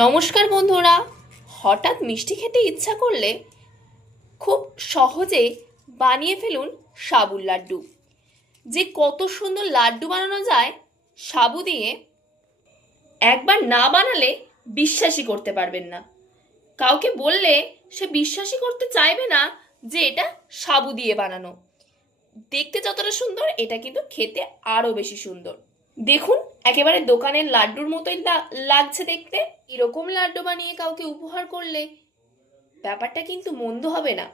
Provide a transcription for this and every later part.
নমস্কার বন্ধুরা। হঠাৎ মিষ্টি খেতে ইচ্ছা করলে খুব সহজে বানিয়ে ফেলুন সাবুর লাড্ডু। যে কত সুন্দর লাড্ডু বানানো যায়, সাবু দিয়ে একবার না বানালে বিশ্বাসই করতে পারবেন না। কাউকে বললে সে বিশ্বাসই করতে চাইবে না যে এটা সাবু দিয়ে বানানো। দেখতে যতটা সুন্দর, এটা কিন্তু খেতে আরও বেশি সুন্দর। দেখুন, একেবারে দোকানের লাড্ডুর মতোই লাগছে দেখতে। এরকম লাড্ডু বানিয়ে কাউকে উপহার করলে ব্যাপারটা কিন্তু মন্দ হবে না।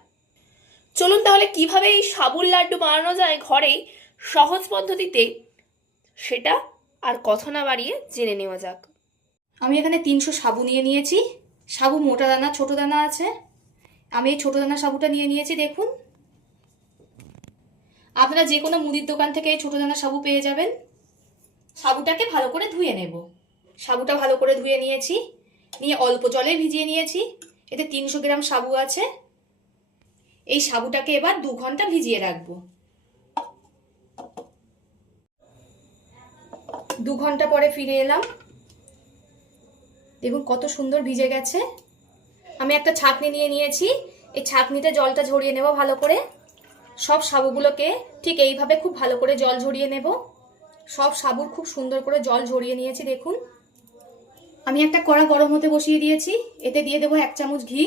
চলুন তাহলে কীভাবে এই সাবুর লাড্ডু বানানো যায় ঘরেই সহজ পদ্ধতিতে সেটা আর কথা না বাড়িয়ে জেনে নেওয়া যাক। আমি এখানে তিনশো সাবু নিয়ে নিয়েছি। সাবু মোটা দানা, ছোট দানা আছে। আমি এই ছোট দানা সাবুটা নিয়ে নিয়েছি, দেখুন। আপনারা যে কোনো মুদির দোকান থেকে এই ছোট দানা সাবু পেয়ে যাবেন। সাবুটাকে ভালো করে ধুয়ে নেব। সাবুটা ভালো করে ধুয়ে নিয়েছি। নিয়ে অল্প জলে ভিজিয়ে নিয়েছি। এতে তিনশো গ্রাম সাবু আছে। এই সাবুটাকে এবার দু ঘণ্টা ভিজিয়ে রাখব। দু ঘণ্টা পরে ফিরে এলাম। দেখুন কত সুন্দর ভিজে গেছে। আমি একটা ছাঁকনি নিয়ে নিয়েছি। এই ছাঁকনিতে জলটা ঝরিয়ে নেব ভালো করে। সব সাবুগুলোকে ঠিক এইভাবে খুব ভালো করে জল ঝরিয়ে নেব। সব সাবুর খুব সুন্দর করে জল ঝরিয়ে নিয়েছি, দেখুন। আমি একটা কড়া গরম হতে বসিয়ে দিয়েছি, এতে দিয়ে দেবো এক চামচ ঘি।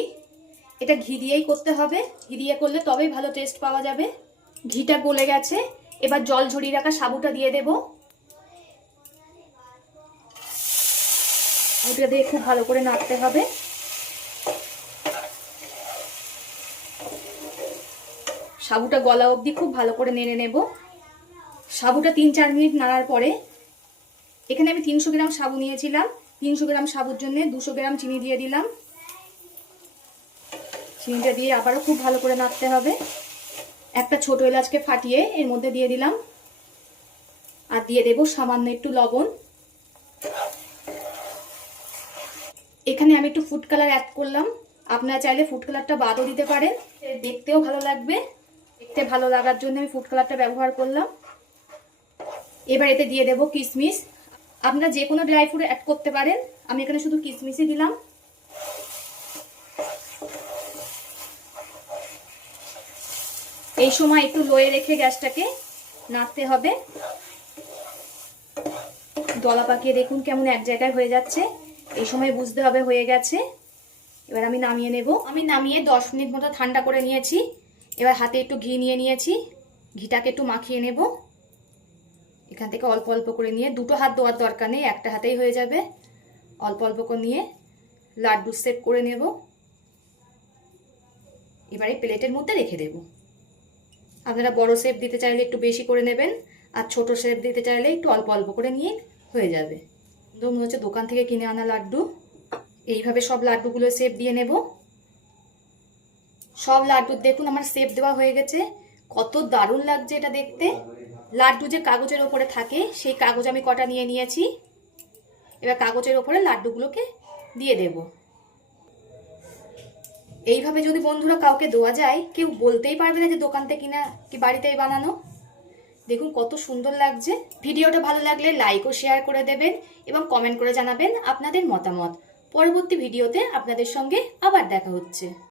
এটা ঘি দিয়েই করতে হবে, ঘি দিয়ে করলে তবেই ভালো টেস্ট পাওয়া যাবে। ঘিটা গলে গেছে, এবার জল ঝরিয়ে রাখা সাবুটা দিয়ে দেবো। ওটা দিয়ে খুব ভালো করে নাড়তে হবে। সাবুটা গলা অবধি খুব ভালো করে নেড়ে নেব। সাবুটা তিন চার মিনিট নাড়ার পরে, এখানে আমি তিনশো গ্রাম সাবু নিয়েছিলাম। তিনশো গ্রাম সাবুর জন্য দুশো গ্রাম চিনি দিয়ে দিলাম। চিনিটা দিয়ে আবারও খুব ভালো করে নাড়তে হবে। একটা ছোট এলাচকে ফাটিয়ে এর মধ্যে দিয়ে দিলাম। আর দিয়ে দেব সামান্য একটু লবণ। এখানে আমি একটু ফুড কালার অ্যাড করলাম। আপনারা চাইলে ফুড কালারটা বাদও দিতে পারেন। দেখতেও ভালো লাগবে। দেখতে ভালো লাগার জন্য আমি ফুড কালারটা ব্যবহার করলাম। এবার এতে দিয়ে দেব কিশমিশ আপনারা যে কোনো ড্রাই ফ্রুট অ্যাড করতে পারেন। আমি এখানে শুধু কিশমিশই দিলাম। এই সময় একটু লোয়ে রেখে গ্যাসটাকে নাড়তে হবে। দলা পাকিয়ে দেখুন কেমন এক জায়গায় হয়ে যাচ্ছে। এই সময় বুঝতে হবে হয়ে গেছে। এবার আমি নামিয়ে নেব। আমি নামিয়ে দশ মিনিট মতো ঠান্ডা করে নিয়েছি। এবার হাতে একটু ঘি নিয়ে নিয়েছি। ঘিটাকে একটু মাখিয়ে নেব। এখান থেকে অল্প অল্প করে নিয়ে দুটো হাত দেওয়ার দরকার নেই, একটা হাতেই হয়ে যাবে। অল্প অল্প করে নিয়ে লাড্ডু সেট করে নেব। এবারে প্লেটের মধ্যে রেখে দেব। আপনারা বড় শেপ দিতে চাইলে একটু বেশি করে নেবেন, আর ছোট শেপ দিতে চাইলে একটু অল্প অল্প করে নিয়ে হয়ে যাবে। মনে হচ্ছে দোকান থেকে কিনে আনা লাড্ডু। এইভাবে সব লাড্ডুগুলো শেপ দিয়ে নেব। সব লাড্ডুর দেখুন, আমার শেপ দেওয়া হয়ে গেছে। কত দারুণ লাগছে এটা দেখতে। লাড্ডু যে কাগজের ওপরে থাকে, সেই কাগজ আমি কটা নিয়ে নিয়েছি? এবার কাগজের ওপরে লাড্ডুগুলোকে দিয়ে দেব। এইভাবে যদি বন্ধুরা কাউকে দেওয়া যায়, কেউ বলতেই পারবে না যে দোকান থেকে কিনা কি বাড়িতেই বানানো। দেখুন কত সুন্দর লাগছে। ভিডিওটা ভালো লাগলে লাইক ও শেয়ার করে দেবেন এবং কমেন্ট করে জানাবেন আপনাদের মতামত। পরবর্তী ভিডিওতে আপনাদের সঙ্গে আবার দেখা হচ্ছে।